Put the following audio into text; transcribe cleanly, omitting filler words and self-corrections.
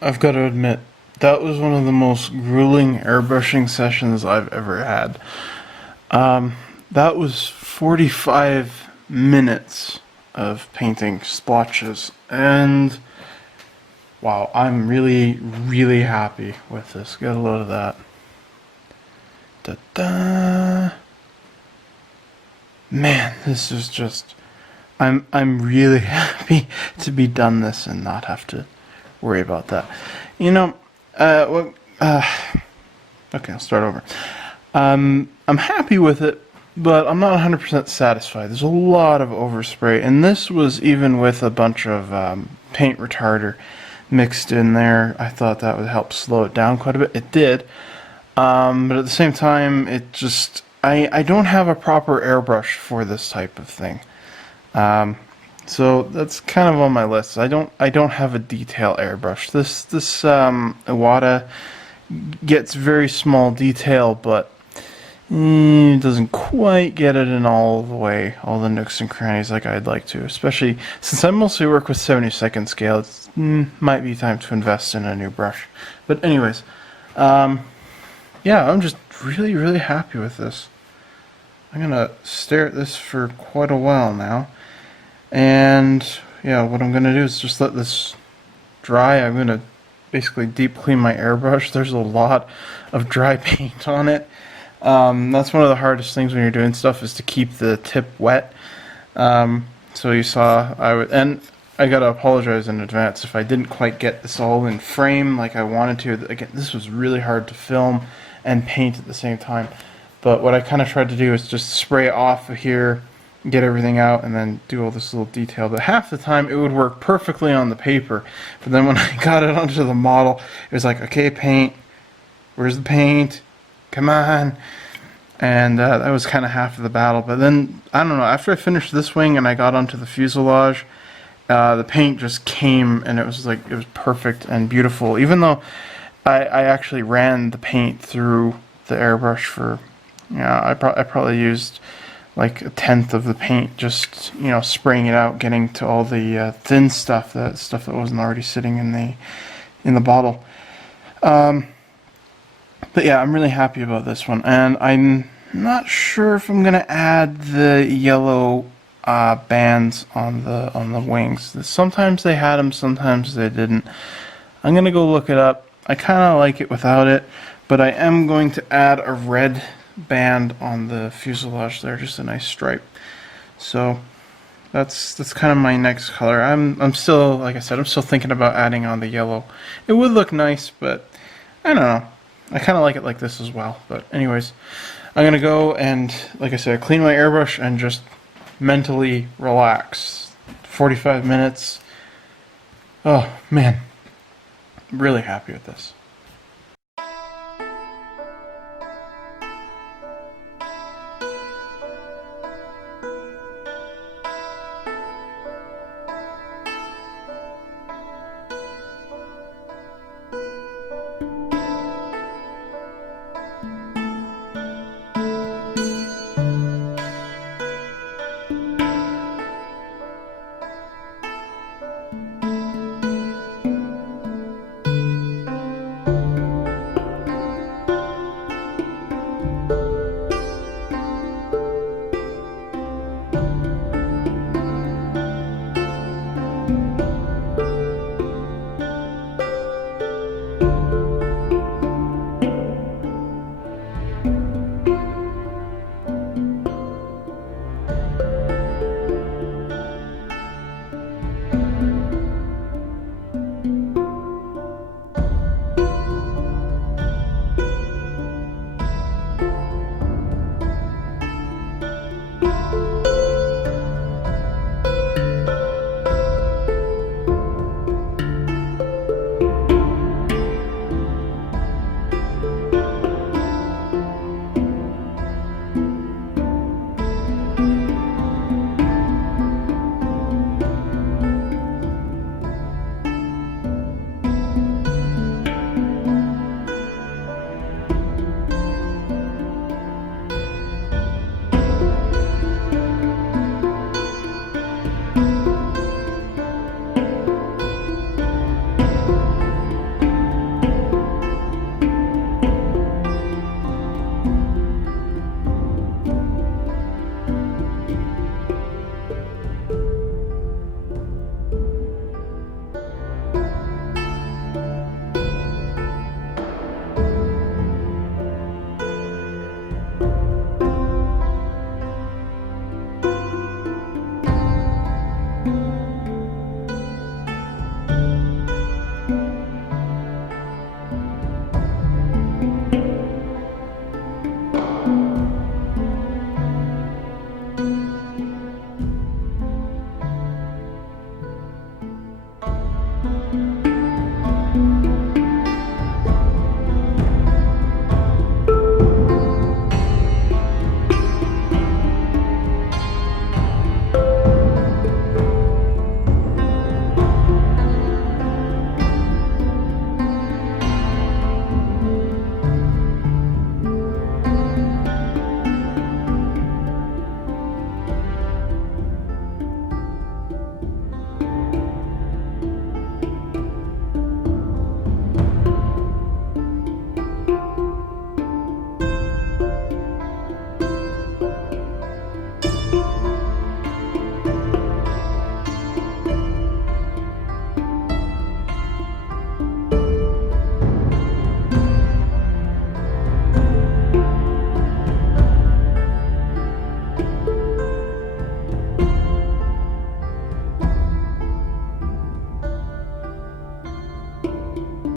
I've got to admit, that was one of the most grueling airbrushing sessions I've ever had. That was 45 minutes of painting splotches, and wow, I'm really, really happy with this. Get a load of that. Da-da. Man, this is just... I'm really happy to be done this and not have to worry about that. You know, okay, I'll start over. I'm happy with it, but I'm not 100% satisfied. There's a lot of overspray, and this was even with a bunch of paint retarder mixed in there. I thought that would help slow it down quite a bit. It did, but at the same time, it just... I don't have a proper airbrush for this type of thing. So that's kind of on my list. I don't have a detail airbrush. This Iwata gets very small detail, but it doesn't quite get it in all the way, all the nooks and crannies like I'd like to. Especially since I mostly work with 72nd scale, it might be time to invest in a new brush. But anyways, yeah, I'm just really, really happy with this. I'm gonna stare at this for quite a while now. And yeah, what I'm gonna do is just let this dry. I'm gonna basically deep clean my airbrush. There's a lot of dry paint on it. That's one of the hardest things when you're doing stuff, is to keep the tip wet. So you saw and I gotta apologize in advance if I didn't quite get this all in frame like I wanted to. Again, this was really hard to film and paint at the same time. But what I kind of tried to do is just spray it off of here, get everything out, and then do all this little detail. But half the time it would work perfectly on the paper. But then when I got it onto the model, it was like, okay, paint, where's the paint? Come on. And that was kind of half of the battle. But then, I don't know, after I finished this wing and I got onto the fuselage, the paint just came, and it was like, it was perfect and beautiful. Even though I actually ran the paint through the airbrush for... Yeah, I probably used like 1/10 of the paint, just, you know, spraying it out, getting to all the thin stuff, that wasn't already sitting in the bottle. But yeah, I'm really happy about this one, and I'm not sure if I'm gonna add the yellow bands on the wings. Sometimes they had them, sometimes they didn't. I'm gonna go look it up. I kind of like it without it, but I am going to add a red band on the fuselage there, just a nice stripe. So that's kind of my next color. I'm still, like I said, I'm still thinking about adding on the yellow. It would look nice, but I don't know. I kind of like it like this as well. But anyways, I'm gonna go and, like I said, clean my airbrush and just mentally relax. 45 minutes. Oh man, I'm really happy with this.